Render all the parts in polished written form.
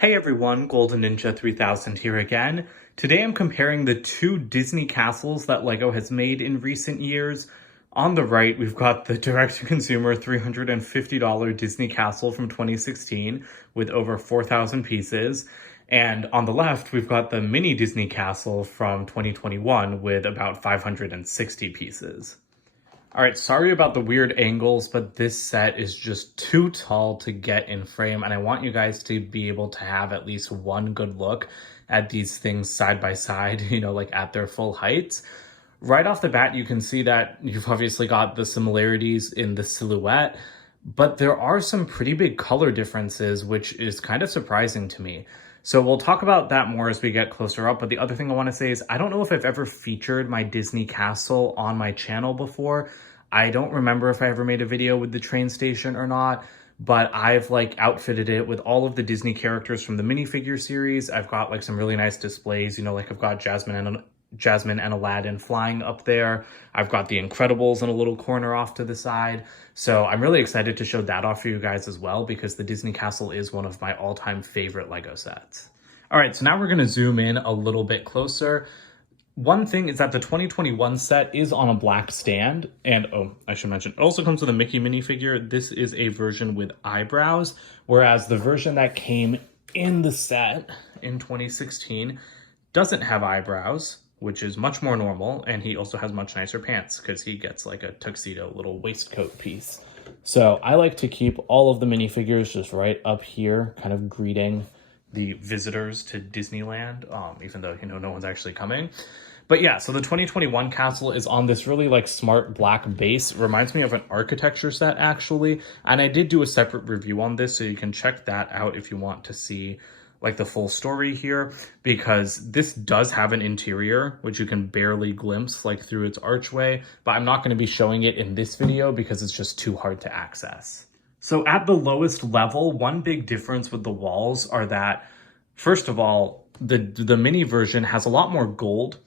Hey everyone, Golden Ninja 3000 here again. Today I'm comparing the two Disney castles that LEGO has made in recent years. On the right, we've got the direct-to-consumer $350 Disney castle from 2016 with over 4,000 pieces. And on the left, we've got the mini Disney castle from 2021 with about 560 pieces. All right, sorry about the weird angles, but this set is just too tall to get in frame, and I want you guys to be able to have at least one good look at these things side by side, like at their full heights. Right off the bat, you can see that you've obviously got the similarities in the silhouette, but there are some pretty big color differences, which is kind of surprising to me. So we'll talk about that more as we get closer up. But the other thing I want to say is I don't know if I've ever featured my Disney castle on my channel before. I don't remember if I ever made a video with the train station or not, but I've outfitted it with all of the Disney characters from the minifigure series. I've got some really nice displays, I've got Jasmine and Aladdin flying up there. I've got the Incredibles in a little corner off to the side. So I'm really excited to show that off for you guys as well, because the Disney Castle is one of my all-time favorite LEGO sets. All right, so now we're gonna zoom in a little bit closer. One thing is that the 2021 set is on a black stand, and I should mention, it also comes with a Mickey minifigure. This is a version with eyebrows, whereas the version that came in the set in 2016 doesn't have eyebrows, which is much more normal, and he also has much nicer pants because he gets like a tuxedo little waistcoat piece. So I like to keep all of the minifigures just right up here, kind of greeting the visitors to Disneyland, even though, no one's actually coming. But yeah, so the 2021 castle is on this really smart black base. It reminds me of an architecture set actually. And I did do a separate review on this, so you can check that out if you want to see the full story here, because this does have an interior, which you can barely glimpse through its archway, but I'm not going to be showing it in this video because it's just too hard to access. So at the lowest level, one big difference with the walls are that, first of all, the mini version has a lot more gold,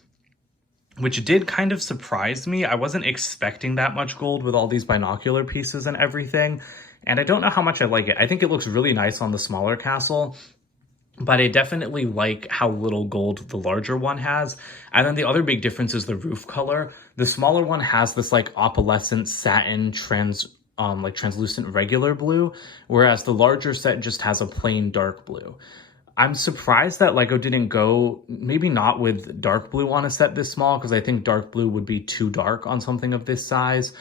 which did kind of surprise me. I wasn't expecting that much gold with all these binocular pieces and everything, and I don't know how much I like it. I think it looks really nice on the smaller castle, but I definitely like how little gold the larger one has. And then the other big difference is the roof color. The smaller one has this opalescent satin translucent regular blue, whereas the larger set just has a plain dark blue. I'm surprised that LEGO didn't go, maybe not with dark blue on a set this small, because I think dark blue would be too dark on something of this size.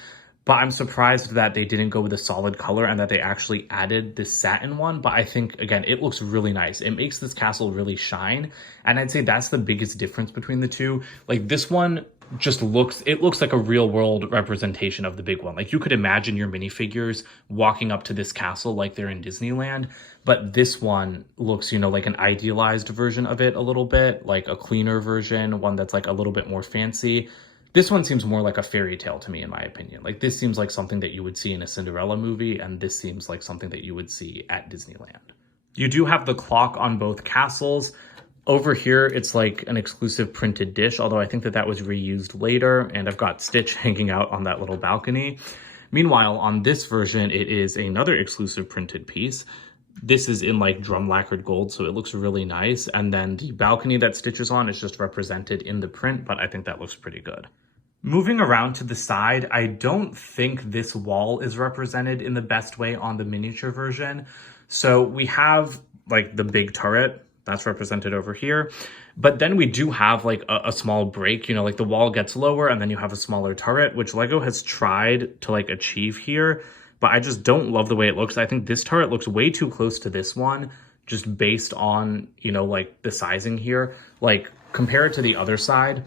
But I'm surprised that they didn't go with a solid color and that they actually added this satin one. But I think, again, it looks really nice. It makes this castle really shine. And I'd say that's the biggest difference between the two. This one just looks like a real world representation of the big one. You could imagine your minifigures walking up to this castle like they're in Disneyland. But this one looks, like an idealized version of it a little bit, like a cleaner version, one that's a little bit more fancy. This one seems more like a fairy tale to me, in my opinion. This seems like something that you would see in a Cinderella movie, and this seems like something that you would see at Disneyland. You do have the clock on both castles. Over here, it's an exclusive printed dish, although I think that was reused later, and I've got Stitch hanging out on that little balcony. Meanwhile, on this version, it is another exclusive printed piece. This is in drum lacquered gold, so it looks really nice. And then the balcony that Stitch is on is just represented in the print, but I think that looks pretty good. Moving around to the side, I don't think this wall is represented in the best way on the miniature version. So we have the big turret that's represented over here, but then we do have a small break, the wall gets lower and then you have a smaller turret, which LEGO has tried to achieve here, but I just don't love the way it looks. I think this turret looks way too close to this one, just based on, the sizing here. Compare it to the other side.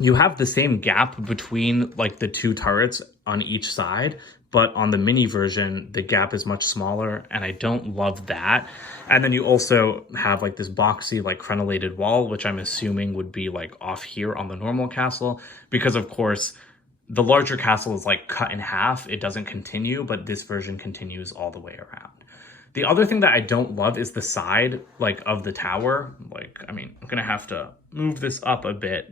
You have the same gap between the two turrets on each side, but on the mini version, the gap is much smaller, and I don't love that. And then you also have this boxy, crenellated wall, which I'm assuming would be off here on the normal castle, because of course, the larger castle is cut in half. It doesn't continue, but this version continues all the way around. The other thing that I don't love is the side, of the tower. I mean, I'm gonna have to move this up a bit,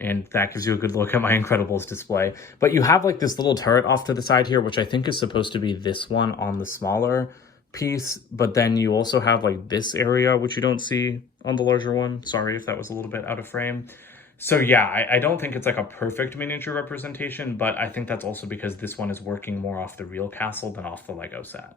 and that gives you a good look at my Incredibles display. But you have this little turret off to the side here, which I think is supposed to be this one on the smaller piece, but then you also have like this area, which you don't see on the larger one. Sorry if that was a little bit out of frame. So yeah, I don't think it's like a perfect miniature representation, but I think that's also because this one is working more off the real castle than off the Lego set.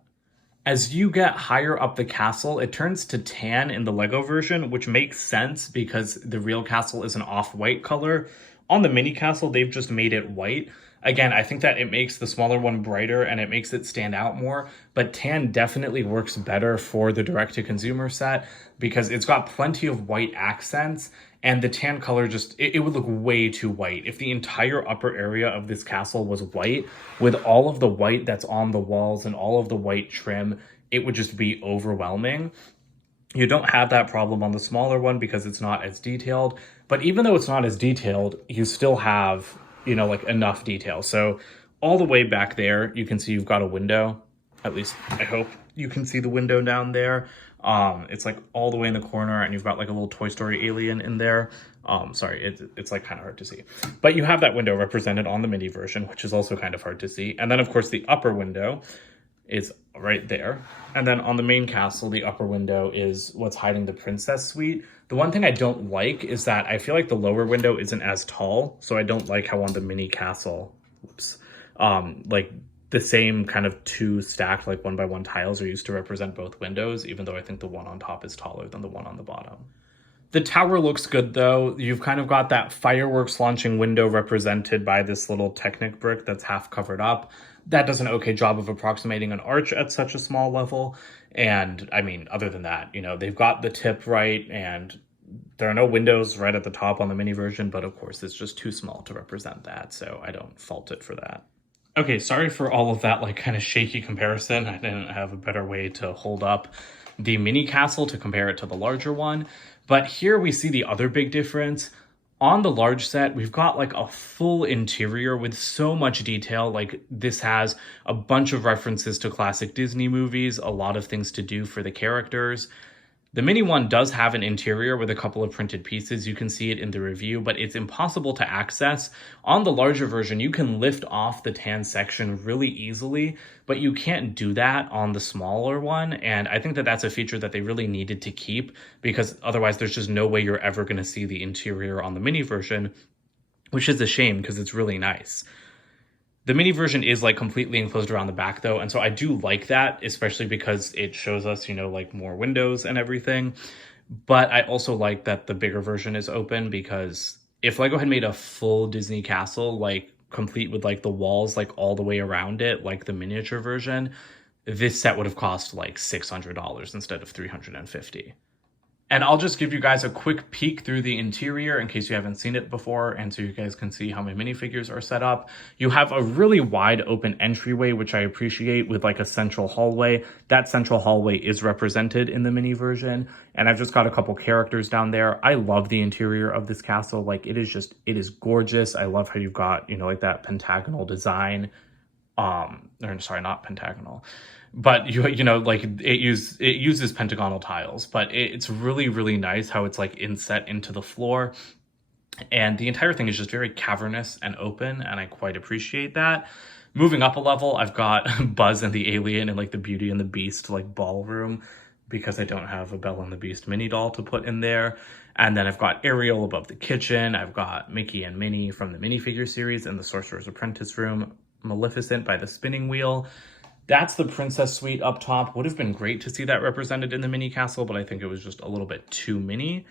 As you get higher up the castle, it turns to tan in the Lego version, which makes sense because the real castle is an off-white color. On the mini castle, they've just made it white. Again, I think that it makes the smaller one brighter and it makes it stand out more, but tan definitely works better for the direct-to-consumer set because it's got plenty of white accents, and the tan color just, it would look way too white. If the entire upper area of this castle was white, with all of the white that's on the walls and all of the white trim, it would just be overwhelming. You don't have that problem on the smaller one because it's not as detailed, but even though it's not as detailed, you still have, you know, like enough detail. So all the way back there, you can see you've got a window. At least I hope you can see the window down there. It's like all the way in the corner, and you've got like a little Toy Story alien in there. Sorry, it's like kind of hard to see. But you have that window represented on the mini version, which is also kind of hard to see. And then of course the upper window is right there. And then on the main castle, the upper window is what's hiding the princess suite. The one thing I don't like is that I feel like the lower window isn't as tall. So I don't like how on the mini castle, like the same kind of two stacked like 1x1 tiles are used to represent both windows, even though I think the one on top is taller than the one on the bottom. The tower looks good though. You've kind of got that fireworks launching window represented by this little Technic brick that's half covered up. That does an okay job of approximating an arch at such a small level. And I mean, other than that, you know, they've got the tip right, and there are no windows right at the top on the mini version, but of course it's just too small to represent that. So I don't fault it for that. Okay, sorry for all of that like kind of shaky comparison. I didn't have a better way to hold up the mini castle to compare it to the larger one. But here we see the other big difference. On the large set, we've got like a full interior with so much detail. Like this has a bunch of references to classic Disney movies, a lot of things to do for the characters. The mini one does have an interior with a couple of printed pieces. You can see it in the review, but it's impossible to access. On the larger version, you can lift off the tan section really easily, but you can't do that on the smaller one. And I think that that's a feature that they really needed to keep, because otherwise there's just no way you're ever going to see the interior on the mini version, which is a shame because it's really nice. The mini version is like completely enclosed around the back though, and so I do like that, especially because it shows us, you know, like more windows and everything. But I also like that the bigger version is open, because if LEGO had made a full Disney castle, like complete with like the walls like all the way around it, like the miniature version, this set would have cost like $600 instead of $350. And I'll just give you guys a quick peek through the interior in case you haven't seen it before, and so you guys can see how my minifigures are set up. You have a really wide open entryway, which I appreciate, with like a central hallway. That central hallway is represented in the mini version, and I've just got a couple characters down there. I love the interior of this castle. Like it is gorgeous. I love how you've got, you know, like that pentagonal design. Or sorry, not pentagonal. But you know, like it uses pentagonal tiles, but it's really, really nice how it's like inset into the floor. And the entire thing is just very cavernous and open, and I quite appreciate that. Moving up a level, I've got Buzz and the Alien and like the Beauty and the Beast like ballroom, because I don't have a Belle and the Beast mini doll to put in there. And then I've got Ariel above the kitchen. I've got Mickey and Minnie from the minifigure series in the Sorcerer's Apprentice room. Maleficent by the spinning wheel. That's the princess suite up top. Would have been great to see that represented in the mini castle, but I think it was just a little bit too mini.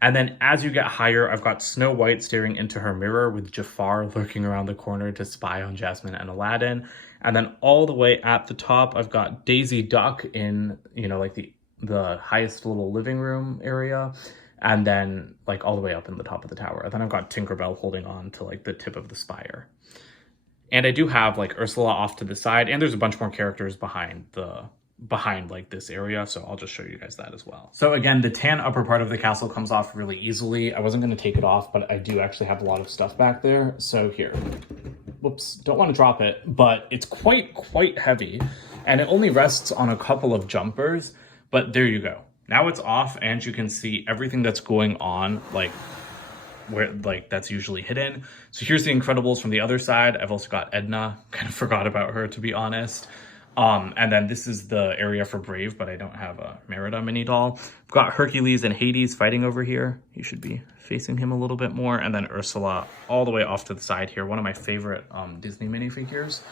And then as you get higher, I've got Snow White staring into her mirror with Jafar lurking around the corner to spy on Jasmine and Aladdin. And then all the way at the top, I've got Daisy Duck in, you know, like the highest little living room area. And then like all the way up in the top of the tower. And then I've got Tinkerbell holding on to like the tip of the spire. And I do have like Ursula off to the side, and there's a bunch more characters behind like this area, so I'll just show you guys that as well. So again, the tan upper part of the castle comes off really easily. I wasn't going to take it off, but I do actually have a lot of stuff back there. So here, whoops, don't want to drop it, but it's quite heavy, and it only rests on a couple of jumpers, but there you go. Now it's off, and you can see everything that's going on, like where like that's usually hidden. So here's the Incredibles from the other side. I've also got Edna. Kind of forgot about her, to be honest. And then this is the area for Brave, but I don't have a Merida mini doll. We've got Hercules and Hades fighting over here. You should be facing him a little bit more. And then Ursula all the way off to the side here. One of my favorite Disney minifigures.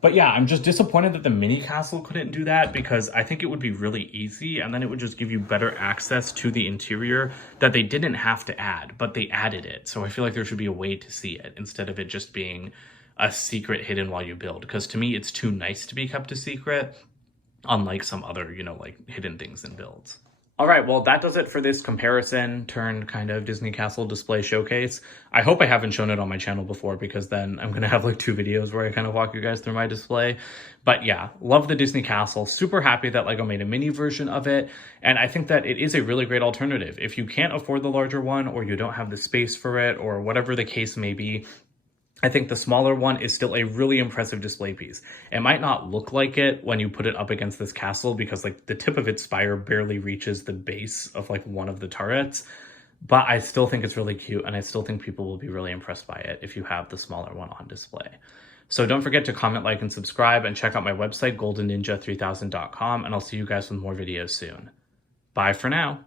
But yeah, I'm just disappointed that the mini castle couldn't do that, because I think it would be really easy and then it would just give you better access to the interior that they didn't have to add, but they added it. So I feel like there should be a way to see it instead of it just being a secret hidden while you build. Because to me, it's too nice to be kept a secret, unlike some other, you know, like hidden things in builds. All right, well, that does it for this comparison turned kind of Disney Castle display showcase. I hope I haven't shown it on my channel before, because then I'm going to have like 2 videos where I kind of walk you guys through my display. But yeah, love the Disney Castle. Super happy that LEGO made a mini version of it. And I think that it is a really great alternative. If you can't afford the larger one, or you don't have the space for it, or whatever the case may be, I think the smaller one is still a really impressive display piece. It might not look like it when you put it up against this castle, because like the tip of its spire barely reaches the base of like one of the turrets, but I still think it's really cute, and I still think people will be really impressed by it if you have the smaller one on display. So don't forget to comment, like, and subscribe, and check out my website, goldenninja3000.com, and I'll see you guys with more videos soon. Bye for now.